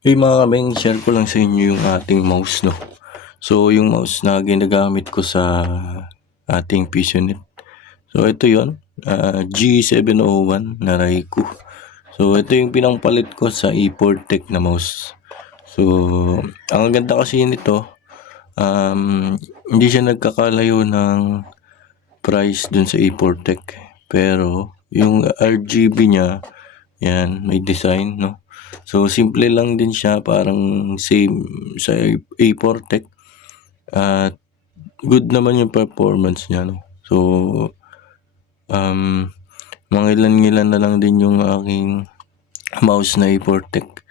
Hey mga kameng, share ko lang sa inyo yung ating mouse, no? So, yung mouse na ginagamit ko sa ating PisoNet. So, ito yon G701 na Raikou. So, ito yung pinangpalit ko sa E4Tech na mouse. So, ang ganda kasi nito, hindi siya nagkakalayo ng price dun sa E4Tech. Pero, yung RGB niya, yan, may design, no? So, simple lang din siya, parang same sa A4Tech. At good naman yung performance niya, no? So, mga ilan-ilan na lang din yung aking mouse na A4Tech.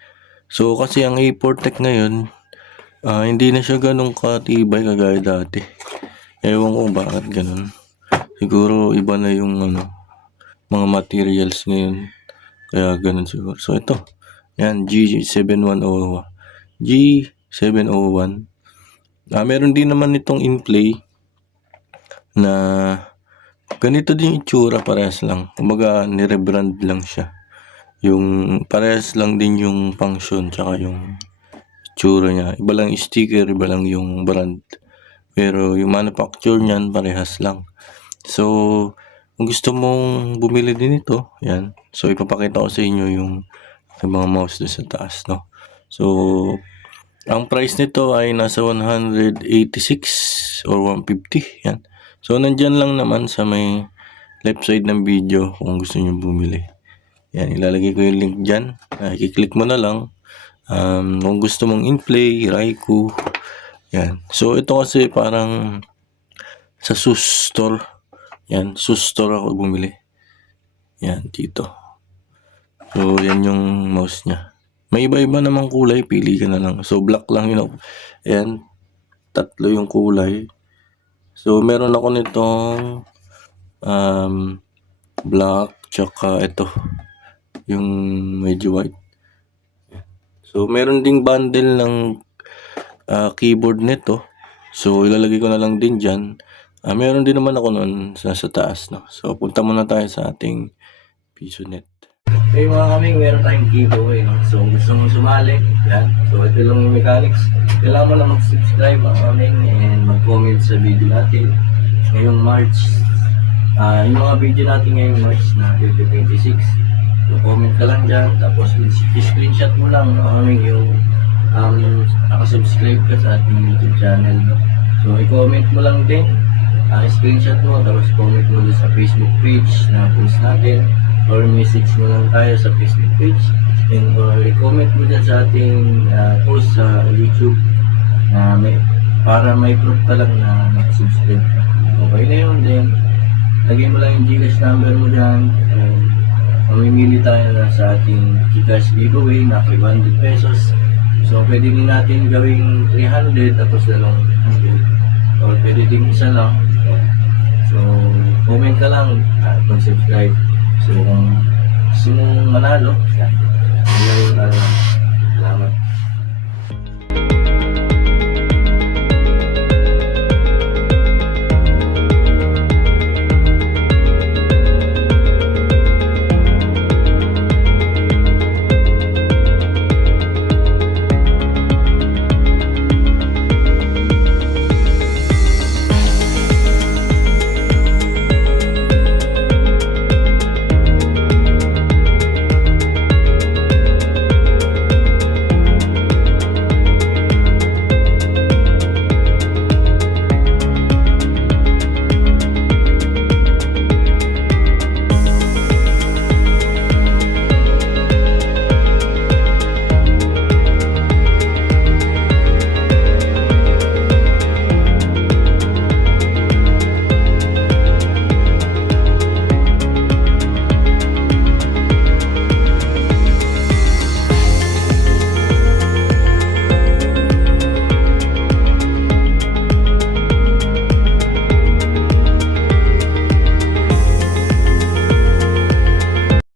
So, kasi ang A4Tech ngayon, hindi na siya ganun katibay kagaya dati. Ewan ko bakit ganun. Siguro iba na yung mga materials ngayon. Kaya ganun siguro. So, ito. Yan, G701. G701. Meron din naman itong in-play na ganito din yung itsura, parehas lang. Kumbaga, nirebrand lang siya. Yung parehas lang din yung function tsaka yung itsura niya. Iba lang yung sticker, iba lang yung brand. Pero yung manufacture niyan, parehas lang. So, kung gusto mong bumili din ito, yan. So, ipapakita ko sa inyo yung mga mouse doon sa taas, no? So, ang price nito ay nasa 186 or 150, yan. So, nandyan lang naman sa may left side ng video kung gusto nyo bumili. Yan, ilalagay ko yung link dyan. I-click mo na lang. Kung gusto mong in-play, Raikou, yan. So, ito kasi parang sa SUS store. Yan, SUS store ako bumili. Yan, dito. So, yan yung mouse niya. May iba-iba namang kulay, pili ka na lang. So, black lang yun. Ayan, 3 yung kulay. So, meron ako nitong black, tsaka ito, yung medyo white. So, meron ding bundle ng keyboard nito. So, ilalagay ko na lang din dyan. Meron din naman ako nun sa taas, no? So, punta muna tayo sa ating PisoNet. Hey mga kaming, meron tayong giveaway, no? So, kung gusto mong sumali, yan. So, ito lang yung mechanics. Kailangan mo lang mag-subscribe mga kaming and mag-comment sa video natin ngayong March. Yung mga video natin ngayong March na 2026. So, comment ka lang dyan. Tapos, screenshot mo lang mga kaming yung nakasubscribe ka sa ating YouTube channel, no? So, i-comment mo lang din. Screenshot mo, tapos comment mo din sa Facebook page na post natin. Or message mo lang tayo sa Facebook page and or i-comment mo dyan sa ating post sa YouTube na para may proof ka lang na nakasubscribe ka. Okay na yun, then lagay mo lang yung Gcash number mo dyan and mamimili tayo na sa ating Gcash giveaway na 500 pesos. So pwede din natin gawing 300 tapos dalawang 100 or pwede din isa lang. So comment ka lang at mag-subscribe. So, kung gusto mong manalo, yan.